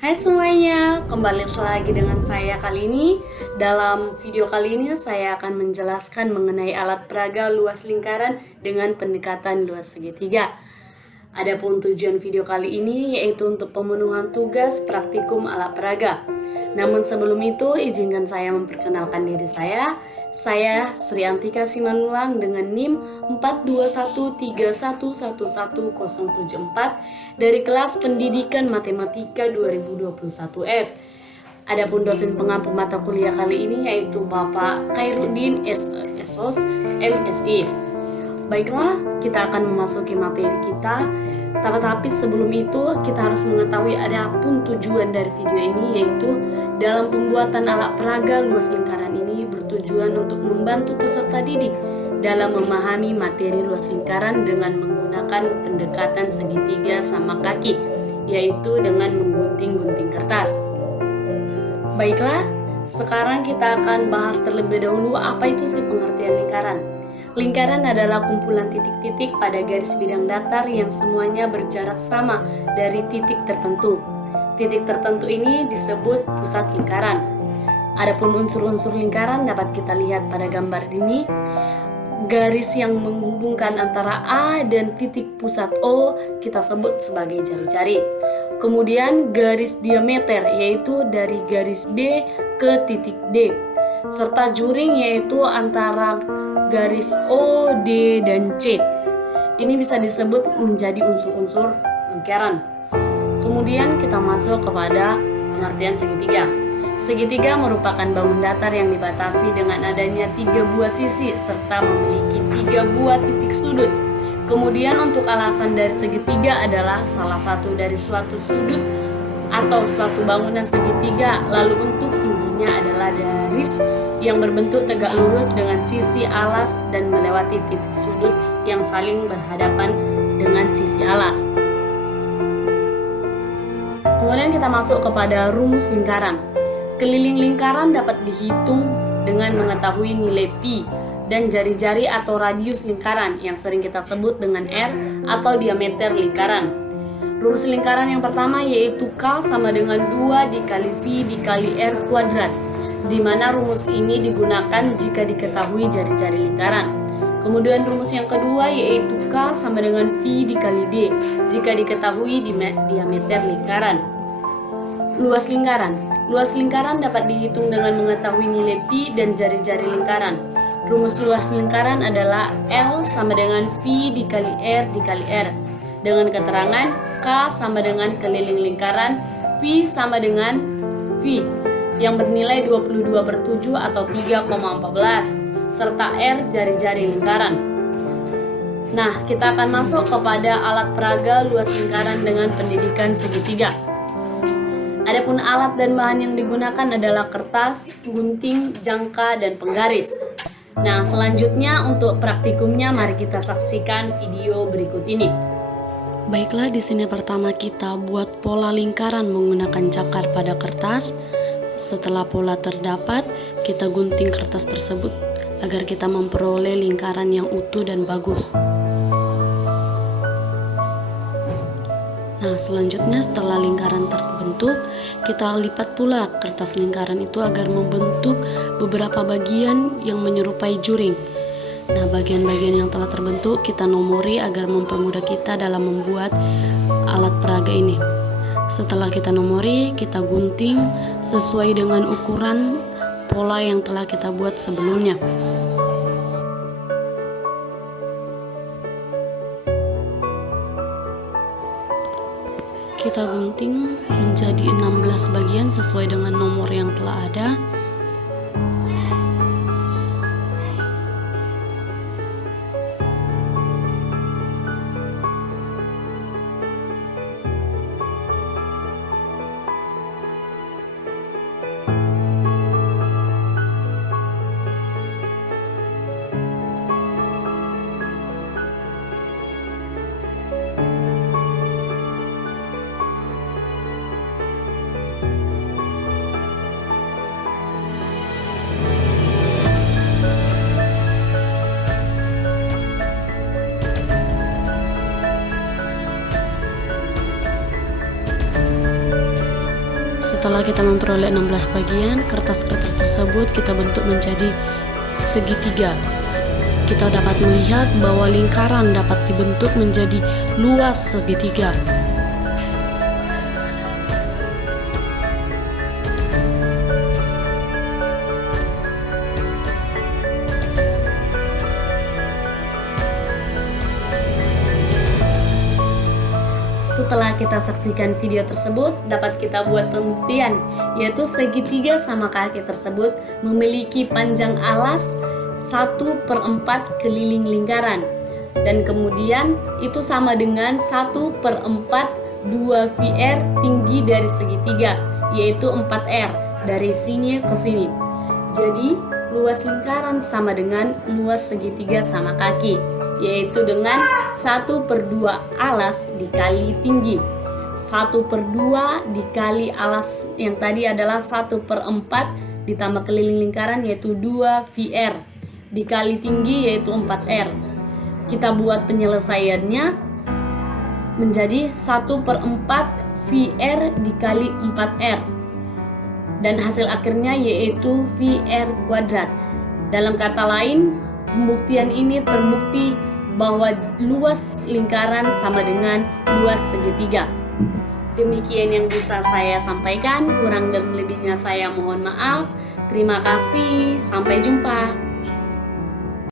Hai semuanya, kembali lagi dengan saya kali ini. Dalam video kali ini saya akan menjelaskan mengenai alat peraga luas lingkaran dengan pendekatan luas segitiga. Adapun tujuan video kali ini yaitu untuk pemenuhan tugas praktikum alat peraga. Namun sebelum itu izinkan saya memperkenalkan diri saya. Saya Sri Antika Simanulang dengan NIM 4213111074 dari kelas Pendidikan Matematika 2021F. Adapun dosen pengampu mata kuliah kali ini yaitu Bapak Khairuddin SOS MSI. Baiklah, kita akan memasuki materi kita. Tetapi sebelum itu kita harus mengetahui adapun tujuan dari video ini, yaitu dalam pembuatan alat peraga luas lingkaran ini bertujuan untuk membantu peserta didik dalam memahami materi luas lingkaran dengan menggunakan pendekatan segitiga sama kaki, yaitu dengan menggunting-gunting kertas. Baiklah, sekarang kita akan bahas terlebih dahulu apa itu sih pengertian lingkaran. Lingkaran adalah kumpulan titik-titik pada garis bidang datar yang semuanya berjarak sama dari titik tertentu. Titik tertentu ini disebut pusat lingkaran. Adapun unsur-unsur lingkaran dapat kita lihat pada gambar ini. Garis yang menghubungkan antara A dan titik pusat O kita sebut sebagai jari-jari. Kemudian garis diameter yaitu dari garis B ke titik D, serta juring yaitu antara garis O, D, dan C. Ini bisa disebut menjadi unsur-unsur lingkaran. Kemudian kita masuk kepada pengertian segitiga. Segitiga merupakan bangun datar yang dibatasi dengan adanya 3 buah sisi serta memiliki 3 buah titik sudut. Kemudian untuk alasan dari segitiga adalah salah satu dari suatu sudut atau suatu bangunan segitiga, lalu untuk tingginya adalah garis yang berbentuk tegak lurus dengan sisi alas dan melewati titik sudut yang saling berhadapan dengan sisi alas. Kemudian kita masuk kepada rumus lingkaran. Keliling lingkaran dapat dihitung dengan mengetahui nilai pi dan jari-jari atau radius lingkaran yang sering kita sebut dengan R atau diameter lingkaran. Rumus lingkaran yang pertama yaitu K sama dengan 2 dikali V dikali R kuadrat, di mana rumus ini digunakan jika diketahui jari-jari lingkaran. Kemudian rumus yang kedua yaitu K sama dengan V dikali D jika diketahui diameter lingkaran. Luas lingkaran. Luas lingkaran dapat dihitung dengan mengetahui nilai pi dan jari-jari lingkaran. Rumus luas lingkaran adalah L sama dengan V dikali R dikali R, dengan keterangan K sama dengan keliling lingkaran, pi sama dengan V yang bernilai 22/7 atau 3,14, serta R jari-jari lingkaran. Nah, kita akan masuk kepada alat peraga luas lingkaran dengan pendidikan segitiga. Adapun alat dan bahan yang digunakan adalah kertas, gunting, jangka, dan penggaris. Nah, selanjutnya untuk praktikumnya mari kita saksikan video berikut ini. Baiklah, di sini pertama kita buat pola lingkaran menggunakan cakar pada kertas. Setelah pola terdapat, kita gunting kertas tersebut agar kita memperoleh lingkaran yang utuh dan bagus. Nah, selanjutnya setelah lingkaran terbentuk, kita lipat pula kertas lingkaran itu agar membentuk beberapa bagian yang menyerupai juring. Nah, bagian-bagian yang telah terbentuk kita nomori agar mempermudah kita dalam membuat alat peraga ini. Setelah kita nomori, kita gunting sesuai dengan ukuran pola yang telah kita buat sebelumnya. Kita gunting menjadi 16 bagian sesuai dengan nomor yang telah ada. Setelah kita memperoleh 16 bagian, kertas-kertas tersebut kita bentuk menjadi segitiga. Kita dapat melihat bahwa lingkaran dapat dibentuk menjadi luas segitiga. Setelah kita saksikan video tersebut, dapat kita buat pembuktian, yaitu segitiga sama kaki tersebut memiliki panjang alas 1/4 keliling lingkaran, dan kemudian itu sama dengan 1/4 2 VR tinggi dari segitiga, yaitu 4R dari sini ke sini. Jadi luas lingkaran sama dengan luas segitiga sama kaki, yaitu dengan 1/2 alas dikali tinggi. 1/2 dikali alas yang tadi adalah 1/4 ditambah keliling lingkaran yaitu 2 VR dikali tinggi yaitu 4R. Kita buat penyelesaiannya menjadi 1/4 VR dikali 4R, dan hasil akhirnya yaitu VR kuadrat. Dalam kata lain, pembuktian ini terbukti bahwa luas lingkaran sama dengan luas segitiga. Demikian yang bisa saya sampaikan, kurang dan lebihnya saya mohon maaf. Terima kasih, sampai jumpa.